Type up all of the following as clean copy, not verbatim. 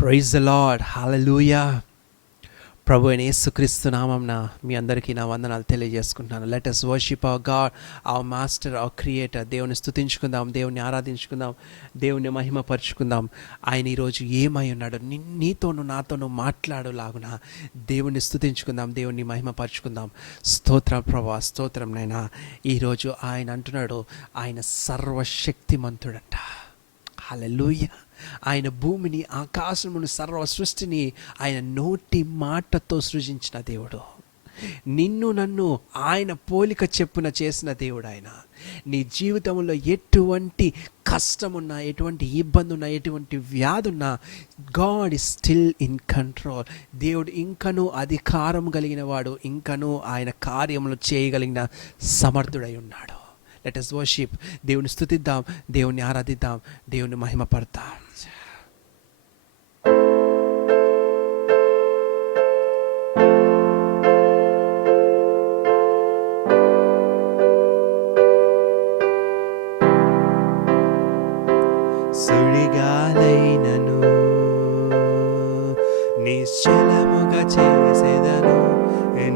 Praise the lord, హల్లెలూయా. ప్రభు అయిన యేసుక్రీస్తు నామమున మీ అందరికీ నా వందనాలు తెలియజేసుకుంటున్నాను. Let us worship our God, our master, our creator. దేవుని స్తుతించుకుందాం, దేవుని ఆరాధించుకుందాం, దేవుని మహిమపరుచుకుందాం. ఆయన ఈరోజు ఏమై ఉన్నాడు, నీతోనూ నాతోనూ మాట్లాడులాగున దేవుని స్తుతించుకుందాం, దేవుని మహిమపరుచుకుందాం. స్తోత్రం ప్రభా, స్తోత్రం నైనా. ఈరోజు ఆయన అంటున్నాడు, ఆయన సర్వశక్తిమంతుడంట. హల్లెలూయా. ఆయన భూమిని, ఆకాశమును, సర్వ సృష్టిని ఆయన నోటి మాటతో సృజించిన దేవుడు. నిన్ను నన్ను ఆయన పోలిక చెప్పున చేసిన దేవుడు ఆయన. నీ జీవితంలో ఎటువంటి కష్టమున్నా, ఎటువంటి ఇబ్బంది ఉన్నా, ఎటువంటి వ్యాధి ఉన్నా, God is still in control. దేవుడు ఇంకనూ అధికారం కలిగిన వాడు, ఇంకనూ ఆయన కార్యములు చేయగలిగిన సమర్థుడై ఉన్నాడు. Let us worship. దేవుని స్తుతిద్దాం, దేవుని ఆరాధిద్దాం, దేవుని మహిమపడతాం. సుడిగాలైనను నిశ్చలముగా చేసేదను,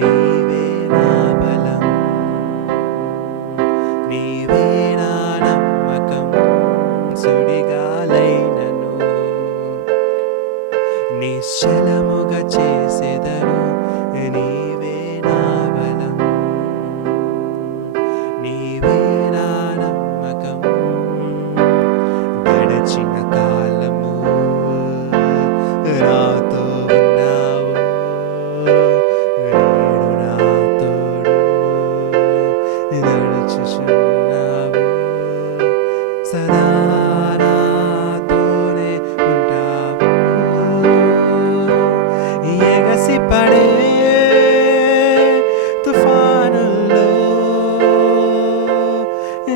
నీవే నా బలం, నీవే నా నమ్మకం. సుడిగాలైనను నిశ్చలముగా చేసేదను, నీవే నా బలం, నీవే నా నమ్మకం. గడచిన కాలము నాతో ఉన్నావు, నేడు నా తోడు నడుచుచున్నావు. సదా నాతోనే ఉంటావు. ఎగసి పడే తుఫానుల్లో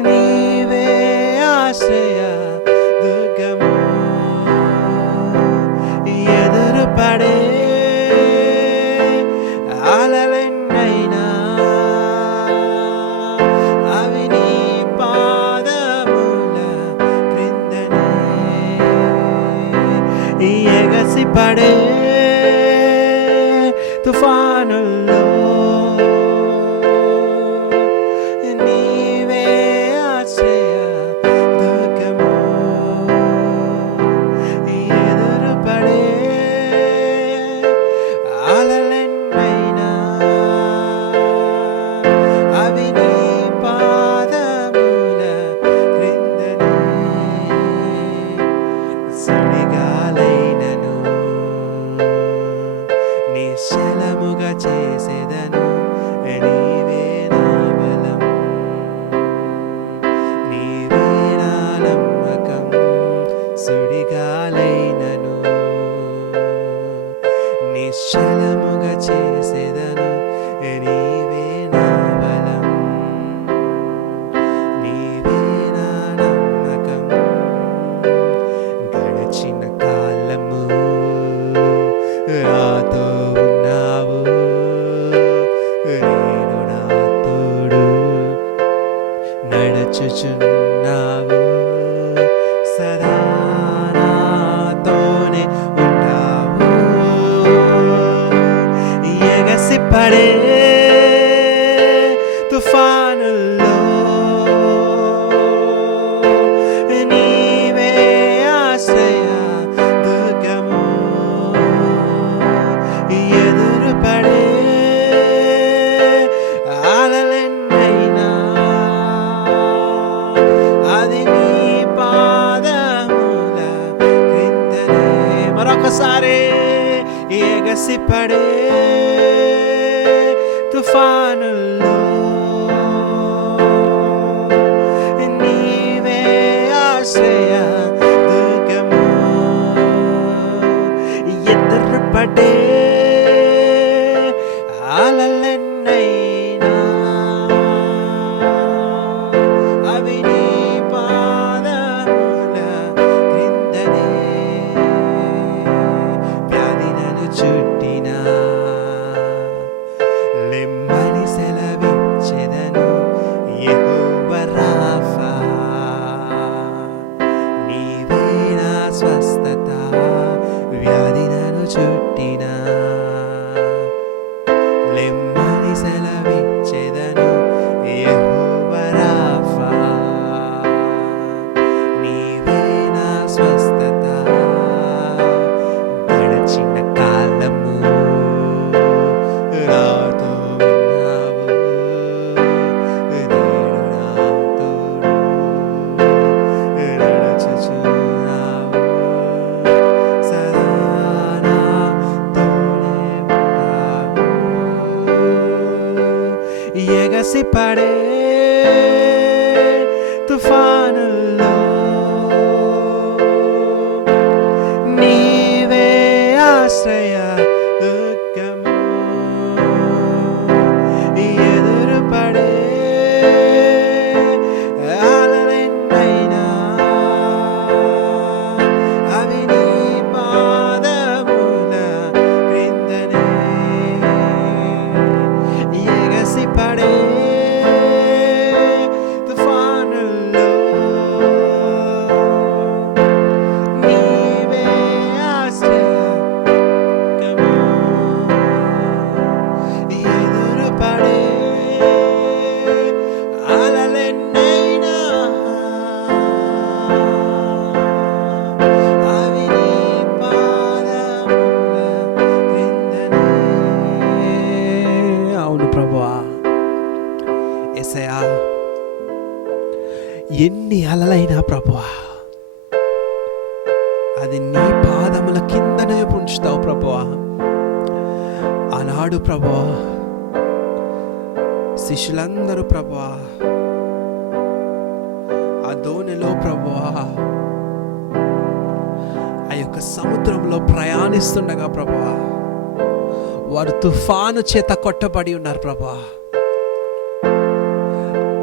నీవే ఆశ్రయ దుర్గము. ఎదురు పడే అలలెన్నైనా అవి నీ పాదముల క్రిందనే. ఎగసి పడే తుఫానుల్లో నీవే ఆశ్రయ దుర్గము. ఎదురు పడే అలలెన్నైనా అవి నీ పాదముల క్రిందనే. సుడిగాలైనను నిశ్చలముగా చేసేదను, నీవే నా బలం, నీవే నా నమ్మకం. సుడిగాలైనను నిశ్చలముగా చేసేదను, నీవే నా బలం, నీవే నా నమ్మకం. గడచిన కాలము నాతో ఉన్నావు, నేను నా తోడు నడుచుచున్నావు. సదా నాతోనే ఉంటావు. ఎగసి పడే తుఫానుల్లో నీవే ఆశ్రయ దుర్గము. ఎదురు పడే అలలెన్నైనా అది నీ పాదముల క్రిందనే. మరొకసారి ఎగసి పడే తుఫానుల్లో నీవే ఆశ్రయ దుర్గము. ఎదురు పడే అలలెన్నైనా అవి నీ పాదముల క్రిందనే. వ్యాధి నన్ను చుట్టినా పడే తుఫానుల్లో నీవే ఆశ్రయ దుర్గము. ఎదురు పడే అలలెన్నైనా అవి నీ పాదముల క్రిందనే. ఎగసి పడే తుఫానుల్లో నీవే ఆశ్రయము. ఎదురు పడే అలలెన్నైనా అవి నీ పాదముల క్రిందనే. అవును ప్రభువా, యేసయ్యా, ఎన్ని అలలైనా ప్రభువా అది నీ పాదముల కిందనే ఉంచుతావు ప్రభువా. ఆనాడు ప్రభువా శిష్యులందరూ ప్రభువా ఆ దోణిలో ప్రభువా ఆ యొక్క సముద్రంలో ప్రయాణిస్తుండగా ప్రభువా వారు తుఫాను చేత కొట్టబడి ఉన్నారు ప్రభువా.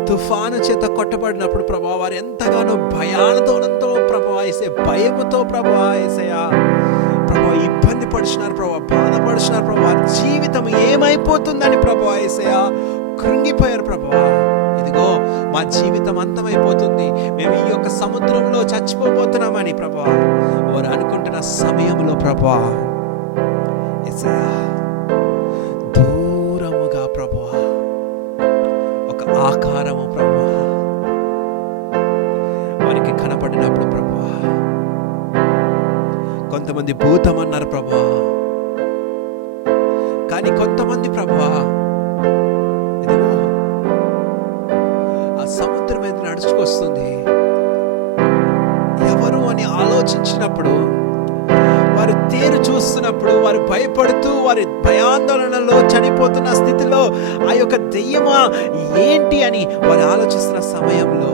తుఫాను చేత కొట్టబడినప్పుడు ప్రభా వారు ఎంతగానో భయాందోళనతో ప్రభా వేసే భయముతో ప్రభా వేసయా ప్రభా ఇబ్బంది పడుచున్నారు ప్రభా, బాధపడుచున్నారు ప్రభా. వారి జీవితం ఏమైపోతుందని ప్రభా వేసయా కృంగిపోయారు ప్రభా. ఇదిగో మా జీవితం అంతమైపోతుంది, మేము ఈ యొక్క సముద్రంలో చచ్చిపోబోతున్నామని ప్రభా వారు అనుకుంటున్న సమయంలో ప్రభా యేసయ్యా దూరముగా ప్రభా ఒక ఆకారము ప్రభువా వారికి కనపడినప్పుడు ప్రభువా కొంతమంది భూతం అన్నారు ప్రభువా, కానీ కొంతమంది ప్రభువా ఇదిగో ఆ సముద్రం మీద నడుచుకొస్తుంది. ఎవరు అని ఆలోచించినప్పుడు వారు తేరు చూస్తున్నప్పుడు వారు భయపడుతూ వారి భయాందోళనలో చనిపోతున్న స్థితిలో ఆ యొక్క దెయ్యమా ఏంటి అని వారు ఆలోచిస్తున్న సమయంలో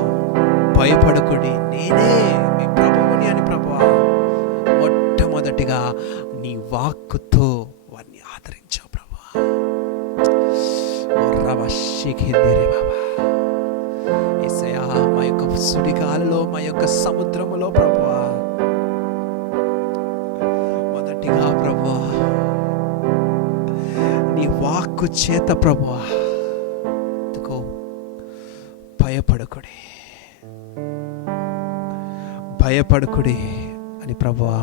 భయపడకుడి నేనే మీ ప్రభువుని అని ప్రభువా మొట్టమొదటిగా నీ వాక్కుతో వారిని ఆదరించావు ప్రభువా. యేసయ్యా మా యొక్క సుడిగాలిలో మా యొక్క సముద్రములో ప్రభువా మొదటిగా ప్రభువా నీ వాక్కు చేత ప్రభువా ఇదిగో భయపడకుడి భయపడకుడి అని ప్రభువా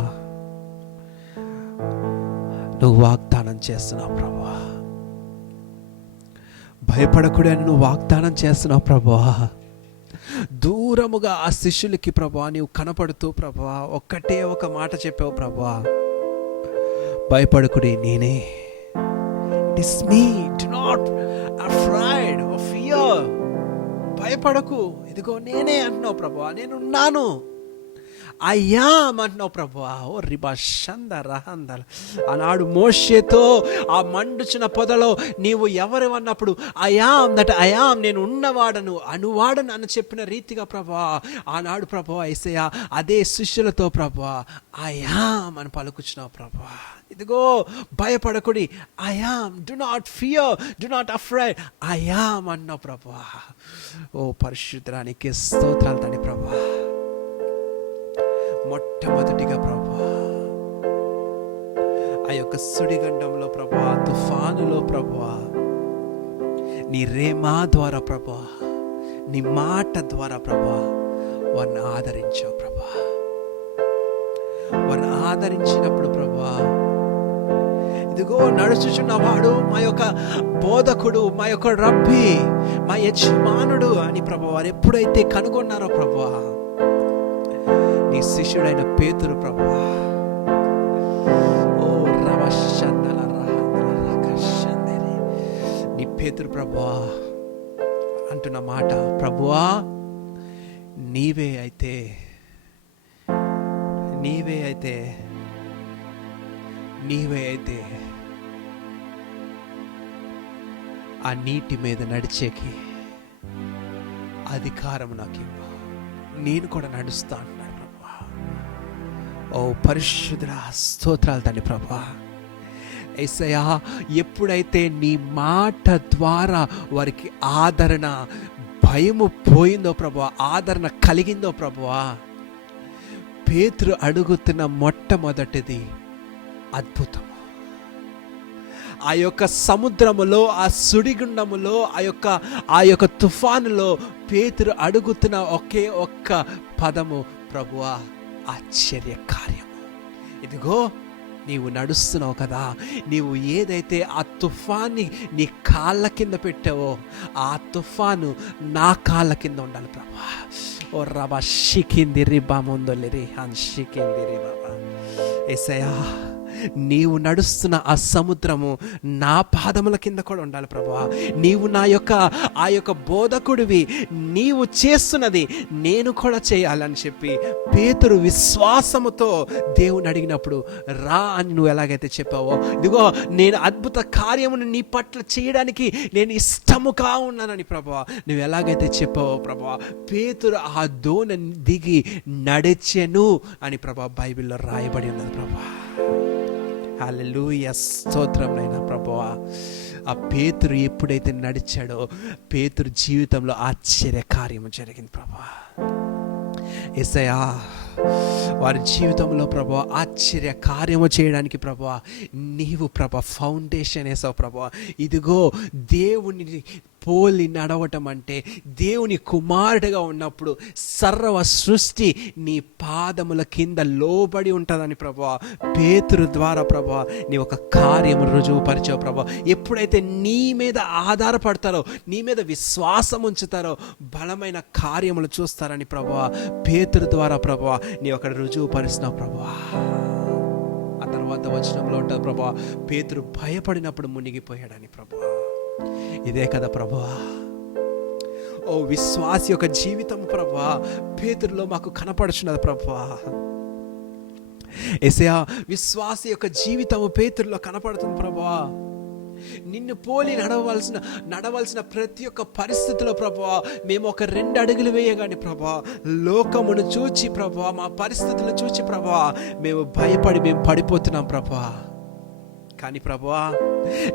నువ్వు వాగ్దానం చేస్తున్నావు ప్రభువా. భయపడకుడి అని నువ్వు వాగ్దానం చేస్తున్నావు ప్రభువా. దూరముగా ఆ శిష్యులకి ప్రభువా నీవు కనపడుతూ ప్రభువా ఒక్కటే ఒక మాట చెప్పావు ప్రభువా, భయపడకుడి నేనే, it is me, do not afraid or fear. భయపడకు, ఇదిగో నేనే అంటున్నావు ప్రభువా, నేనున్నాను, ఐ యామ్ అంటున్నావు ప్రభువా. ఓ రిబా షంద రహందల. ఆనాడు మోషేతో ఆ మండుచున్న పొదలో నీవు ఎవరు అన్నప్పుడు I am that I am, నేను ఉన్నవాడను అనువాడను అని చెప్పిన రీతిగా ప్రభువా ఆనాడు ప్రభువా యేసయ్యా అదే శిష్యులతో ప్రభువా ఐ యామ్ అని పలుకుచున్నావు ప్రభువా. ఇదిగో భయపడకుడి, I am, do not fear, do not afraid, I am అన్నావు ప్రభువా. ఓ పరిశుద్ధానికి స్తోత్రాలు తండ్రి ప్రభువా. మొట్టమొదటిగా ప్రభువా ఆ యొక్క సుడిగండంలో ప్రభువా తుఫానులో ప్రభువా నీ రేమా ద్వారా ప్రభువా నీ మాట ద్వారా ప్రభువా వారిని ఆదరించావు ప్రభువా. వారిని ఆదరించినప్పుడు ప్రభువా ఇదిగో నడుచుచున్నవాడు మా యొక్క బోధకుడు, మా యొక్క రబ్బీ, మా యజమానుడు అని ప్రభువా వారు ఎప్పుడైతే కనుగొన్నారో ప్రభువా నీ శిష్యుడైన పేతురు ప్రభువా ఓ రవశందల రహందరి నీ పేతురు ప్రభువా అంటున్న మాట ప్రభువా నీవే అయితే ఆ నీటి మీద నడిచేకి అధికారం నాకు ఇవ్వు, నేను కూడా నడుస్తా అంటున్నాడు ప్రభువా. ఓ పరిశుద్ధుడా, స్తోత్రాలు తండ్రి ప్రభువా. యేసయ్యా, ఎప్పుడైతే నీ మాట ద్వారా వారికి ఆదరణ, భయము పోయిందో ప్రభువా, ఆదరణ కలిగిందో ప్రభువా, పేతురు అడుగుతున్న మొట్టమొదటిది అద్భుతం. ఆ యొక్క సముద్రములో, ఆ సుడిగుండములో, ఆ యొక్క తుఫానులో పేతురు అడుగుతున్న ఒకే ఒక్క పదము, ప్రభువా ఆశ్చర్య కార్యము. ఇదిగో నీవు నడుస్తున్నావు కదా, నీవు ఏదైతే ఆ తుఫాన్ని నీ కాళ్ళ కింద పెట్టావో ఆ తుఫాను నా కాళ్ళ కింద ఉండాలి ప్రభువా. ఓ రబా షికింది రిబా ముందొల్లిరి అని షికింది రి బాబా. యేసయ్యా, నీవు నడుస్తున్న ఆ సముద్రము నా పాదముల కింద కూడా ఉండాలి ప్రభువా. నీవు ఆ యొక్క బోధకుడివి, నీవు చేస్తున్నది నేను కూడా చేయాలని చెప్పి పేతురు విశ్వాసముతో దేవుని అడిగినప్పుడు, రా అని నువ్వు ఎలాగైతే చెప్పావో, ఇదిగో నేను అద్భుత కార్యమును నీ పట్ల చేయడానికి నేను ఇష్టముగా ఉన్నానని ప్రభువా నువ్వు ఎలాగైతే చెప్పావో ప్రభువా, పేతురు ఆ దోణ దిగి నడిచెను అని ప్రభువా బైబిల్లో రాయబడి ఉన్నది ప్రభువా. హల్లెలూయా, స్తోత్రం నైనా ప్రభువా. ఆ పేతురు ఎప్పుడైతే నడిచాడో పేతురు జీవితంలో ఆశ్చర్య కార్యము జరిగింది ప్రభువా. యేసయ్యా, వారి జీవితంలో ప్రభువా ఆశ్చర్య కార్యము చేయడానికి ప్రభువా నీవు ప్రభువా ఫౌండేషన్ వేసావు ప్రభువా. ఇదిగో దేవుని పోలి నడవటం అంటే దేవుని కుమారుడిగా ఉన్నప్పుడు సర్వ సృష్టి నీ పాదముల కింద లోబడి ఉంటుందని ప్రభువా పేతురు ద్వారా ప్రభువా నీ ఒక కార్యము రుజువుపరిచావు ప్రభువా. ఎప్పుడైతే నీ మీద ఆధారపడతారో, నీ మీద విశ్వాసం ఉంచుతారో బలమైన కార్యములు చూస్తారని ప్రభువా పేతురు ద్వారా ప్రభువా నీ ఒక రుజువుపరిస్తున్నావు ప్రభువా. ఆ తర్వాత వచనంలో ఉంటుంది ప్రభువా, పేతురు భయపడినప్పుడు మునిగిపోయాడని ప్రభువా. ఇదే కదా ప్రభువా, ఓ విశ్వాసి యొక్క జీవితం ప్రభువా పేతురులో మాకు కనపడుచున్నది ప్రభువా. యేసయ్యా, విశ్వాసి యొక్క జీవితము పేతురులో కనపడుతుంది ప్రభువా. నిన్ను పోలి నడవలసిన ప్రతి ఒక్క పరిస్థితిలో ప్రభువా మేము ఒక 2 అడుగులు వేయగానే ప్రభువా లోకమును చూచి ప్రభువా, మా పరిస్థితులను చూచి ప్రభువా మేము భయపడి మేము పడిపోతున్నాం ప్రభువా. కానీ ప్రభువా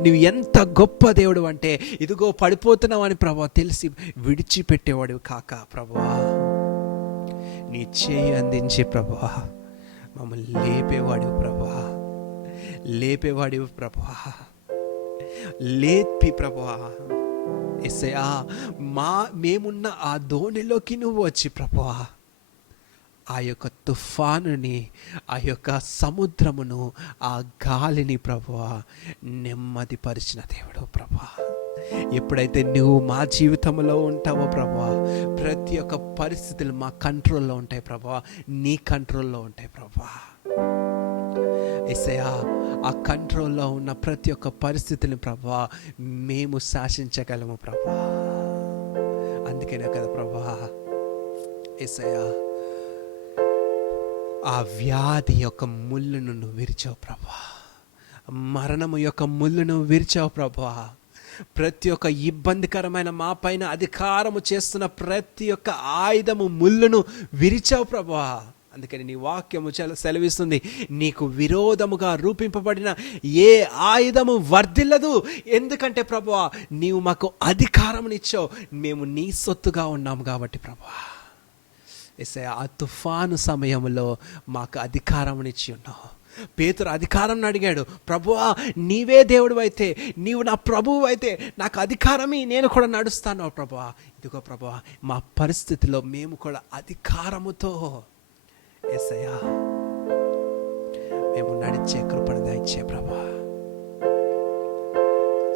నువ్వు ఎంత గొప్ప దేవుడు అంటే, ఇదిగో పడిపోతున్నావు అని ప్రభువా తెలిసి విడిచిపెట్టేవాడు కాక ప్రభువా నీ చేయి అందించి ప్రభువా మమ్మల్ని లేపేవాడివి ప్రభువా, లేపి ప్రభువా. యేసయ్యా, మేమున్న ఆ దోణిలోకి నువ్వు వచ్చి ప్రభువా ఆ యొక్క తుఫానుని, ఆ యొక్క సముద్రమును, ఆ గాలిని ప్రభువా నెమ్మదిపరిచిన దేవుడు ప్రభువా. ఎప్పుడైతే నువ్వు మా జీవితంలో ఉంటావో ప్రభువా ప్రతి ఒక్క పరిస్థితులు మా కంట్రోల్లో ఉంటాయి ప్రభువా, నీ కంట్రోల్లో ఉంటాయి ప్రభువా. యేసయ్యా, ఆ కంట్రోల్లో ఉన్న ప్రతి ఒక్క పరిస్థితిని ప్రభువా మేము శాసించగలము ప్రభువా. అందుకనే కదా ప్రభువా యేసయ్యా ఆ వ్యాధి యొక్క ముళ్ళును నువ్వు విరిచావు ప్రభువా, మరణము యొక్క ముళ్ళును విరిచావు ప్రభువా. ప్రతి ఒక్క ఇబ్బందికరమైన మా పైన అధికారము చేస్తున్న ప్రతి ఒక్క ఆయుధము ముళ్ళును విరిచావు ప్రభువా. అందుకని నీ వాక్యము సెలవిస్తుంది, నీకు విరోధముగా రూపింపబడిన ఏ ఆయుధము వర్ధిల్లదు. ఎందుకంటే ప్రభువా నీవు మాకు అధికారమునిచ్చావు, మేము నీ సొత్తుగా ఉన్నాము కాబట్టి ప్రభువా. యేసయ్యా, ఆ తుఫాను సమయంలో మాకు అధికారమునిచ్చి ఉన్నావు. పేతురు అధికారం అడిగాడు, ప్రభువా నీవే దేవుడు అయితే, నీవు నా ప్రభువు అయితే నాకు అధికారమే, నేను కూడా నడుస్తాను ప్రభువా. ఇదిగో ప్రభువా మా పరిస్థితిలో మేము కూడా అధికారముతో యేసయ్యా మేము నడిచే కృపను దయచే ప్రభువా.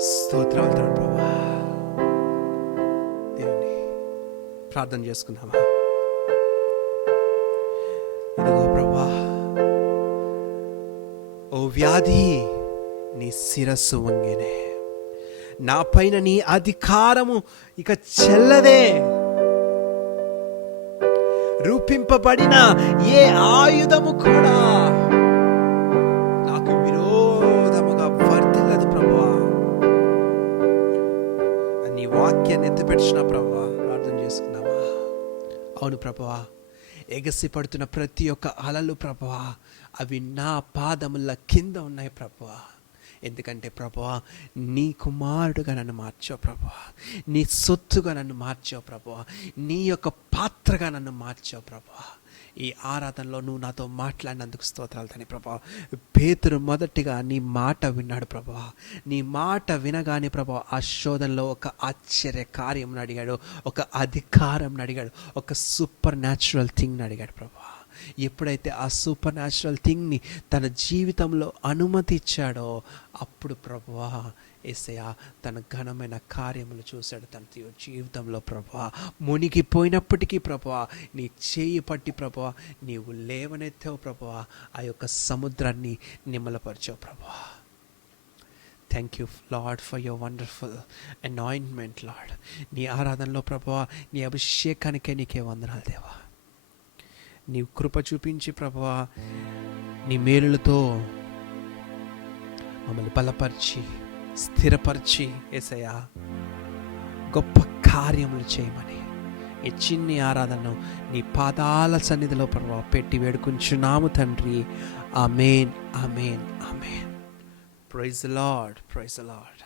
స్తోత్రాలు ప్రభువా. దేవుని ప్రార్థన చేసుకున్నామా? ఇదిగో ప్రభువా, ఓ వ్యాధి నీ శిరస్సు వంగెనే, నా పైన నీ అధికారము ఇక చెల్లదే. రూపింపబడిన ఏ ఆయుధము కూడా నాకు విరోధముగా వర్ధిల్లదు ప్రభువా. నీ వాక్యాన్ని ఎత్తిపెట్టిన ప్రభువా ప్రార్థన చేసుకున్నావా? అవును ప్రభువా, ఎగసి పడుతున్న ప్రతి ఒక్క అలలు ప్రభువా, అవి నా పాదముల కింద ఉన్నాయి ప్రభువా. ఎందుకంటే ప్రభువా, నీ కుమారుడుగా నన్ను మార్చావు ప్రభువా, నీ సొత్తుగా నన్ను మార్చావు ప్రభువా, నీ యొక్క పాత్రగా నన్ను మార్చావు ప్రభువా. ఈ ఆరాధనలో నువ్వు నాతో మాట్లాడినందుకు స్తోత్రాలు తండ్రి ప్రభువా. పేతురు మొదటిగా నీ మాట విన్నాడు ప్రభువా. నీ మాట వినగానే ప్రభువా, ఆ శోధనలో ఒక ఆశ్చర్య కార్యం అడిగాడు, ఒక అధికారం అడిగాడు, ఒక సూపర్ న్యాచురల్ థింగ్ని అడిగాడు ప్రభువా. ఎప్పుడైతే ఆ సూపర్ న్యాచురల్ థింగ్ని తన జీవితంలో అనుమతి ఇచ్చాడో అప్పుడు ప్రభువా యేసయ్యా తన ఘనమైన కార్యములు చూశాడు తన జీవితంలో ప్రభువా. మునిగిపోయినప్పటికీ ప్రభువా, నీ చేయి పట్టి ప్రభువా నీవు లేవనెత్తావు ప్రభువా, ఆ యొక్క సముద్రాన్ని నిమ్మలపరిచావు ప్రభువా. Thank you lord for your wonderful anointment lord. నీ ఆరాధనలో ప్రభువా, నీ అభిషేకానికే నీకే వందనాలు దేవా. నీ కృప చూపించి ప్రభువా, నీ మేలులతో మమ్మల్ని బలపరిచి స్థిరపరిచి యేసయ్యా గొప్ప కార్యములు చేయమని ఈ చిన్ని ఆరాధనను నీ పాదాల సన్నిధిలో ప్రభువా పెట్టి వేడుకుంటున్నాము తండ్రి. ఆమేన్, ఆమేన్, ఆమేన్. Praise the Lord, praise the lord.